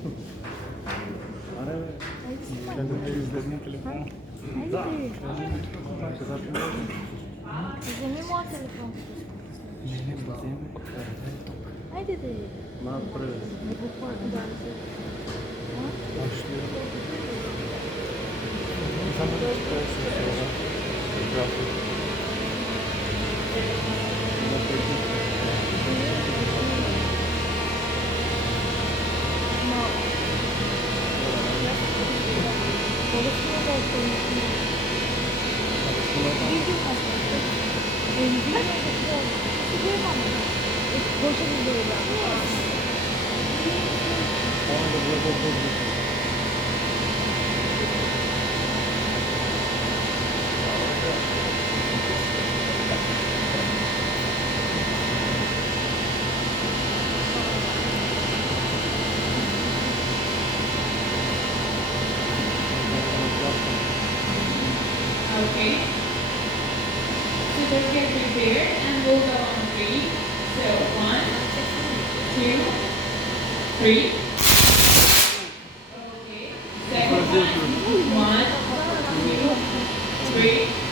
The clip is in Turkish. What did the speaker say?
Cadê eles no telefone? Da. Bize mi o telefon? Ay dedi. Ne yapıyoruz? Bu farklı Başlıyor. İnsanlar çıkarsın sonra. Grafik. Okay. So just get prepared and we'll go on three. So 1, 2, 3. Okay. Second one. 1, 2, 3.